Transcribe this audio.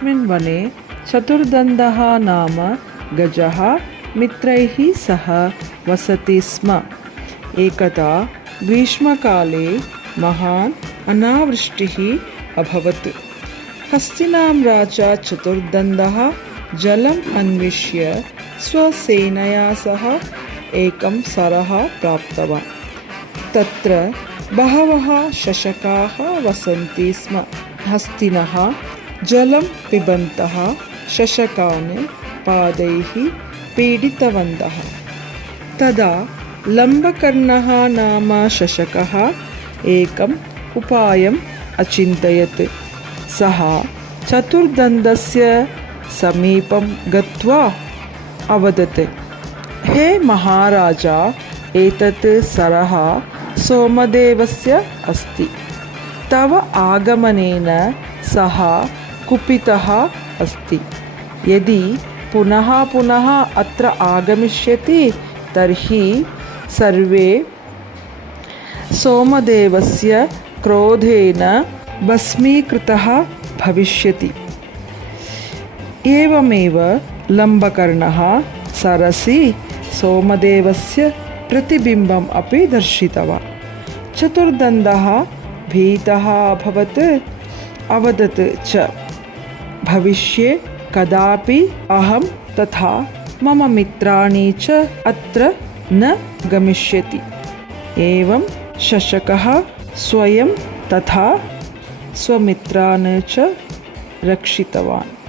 एकस्मिन् वने चतुर्दन्तः नाम गजः मित्रैः सह वसति स्म। एकदा ग्रीष्मकाले महान् अनावृष्टिः अभवत्। हस्तिनां राजा चतुर्दन्तः जलम् अन्विष्य स्वसेनया सह एकं सरः प्राप्तवान्। तत्र बहवः शशकाः वसन्ति स्म। हस्तिनः जलं पिबन्तः शशकान् पादैः पीडितवन्तः। तदा लम्बकर्णः नाम शशकः एकम् उपायम् अचिन्तयत्। सः चतुर्दन्तस्य समीपं गत्वा अवदत्, हे महाराजा, एतत् सरः सोमदेवस्य अस्ति। तव आगमनेन सः कुपितः अस्ति। यदि पुनः पुनः अत्र आगमिष्यति तर्हि सर्वे सोमदेवस्य क्रोधेन भस्मीकृतः भविष्यति। एवमेव लम्बकर्णः सरसि सोमदेवस्य प्रतिबिम्बम् अपि दर्शितवान्। चतुर्दन्तः भीतः अभवत्। अवदत् च, भविष्ये कदापि अहं तथा मम मित्राणि च अत्र न गमिष्यति। एवं शशकः स्वयं तथा स्वमित्रान् च रक्षितवान्।